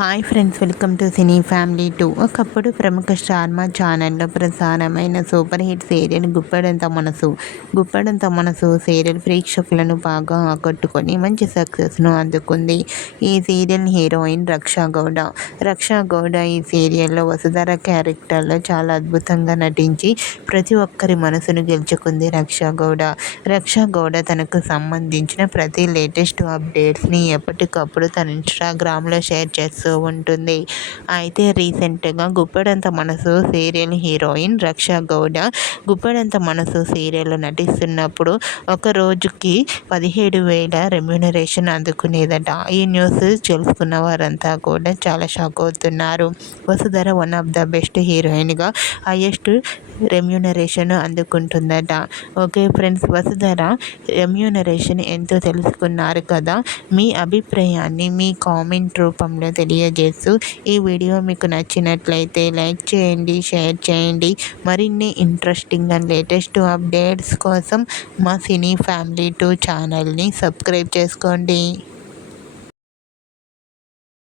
Hi friends, welcome to cine family 2. ఒకప్పుడు ప్రముఖ స్టార్మా ఛానల్లో ప్రసారమైన సూపర్ హిట్ సీరియల్ గుప్పెడంత మనసు సీరియల్ ప్రేక్షకులను బాగా ఆకట్టుకొని మంచి సక్సెస్ను అందుకుంది. ఈ సీరియల్ హీరోయిన్ రక్షా గౌడ ఈ సీరియల్లో వసుధర క్యారెక్టర్లో చాలా అద్భుతంగా నటించి ప్రతి ఒక్కరి మనసును గెలుచుకుంది. రక్షా గౌడ తనకు సంబంధించిన ప్రతి లేటెస్ట్ అప్డేట్స్ని ఎప్పటికప్పుడు తన ఇన్స్టాగ్రామ్లో షేర్ చేస్తూ ఉంటుంది. అయితే రీసెంట్గా గుప్పెడంత మనసు సీరియల్ హీరోయిన్ రక్షా గౌడ గుప్పెడంత మనసు సీరియల్లో నటిస్తున్నప్పుడు ఒక రోజుకి 17,000 రెమ్యూనరేషన్ అందుకునేదట. ఈ న్యూస్ తెలుసుకున్న వారంతా కూడా చాలా షాక్ అవుతున్నారు. Vasudhara one of the best హీరోయిన్గా హైయెస్ట్ రెమ్యూనరేషన్ అందుకుంటుందట. ఓకే ఫ్రెండ్స్, వసుధర రెమ్యూనరేషన్ ఎంతో తెలుసుకున్నారు కదా. మీ అభిప్రాయాన్ని మీ కామెంట్ రూపంలో తెలియజేస్తూ ఈ వీడియో మీకు నచ్చినట్లయితే లైక్ చేయండి, షేర్ చేయండి. మరిన్ని ఇంట్రెస్టింగ్ అండ్ లేటెస్ట్ అప్డేట్స్ కోసం మా సినీ ఫ్యామిలీ 2 ఛానల్ని సబ్స్క్రైబ్ చేసుకోండి.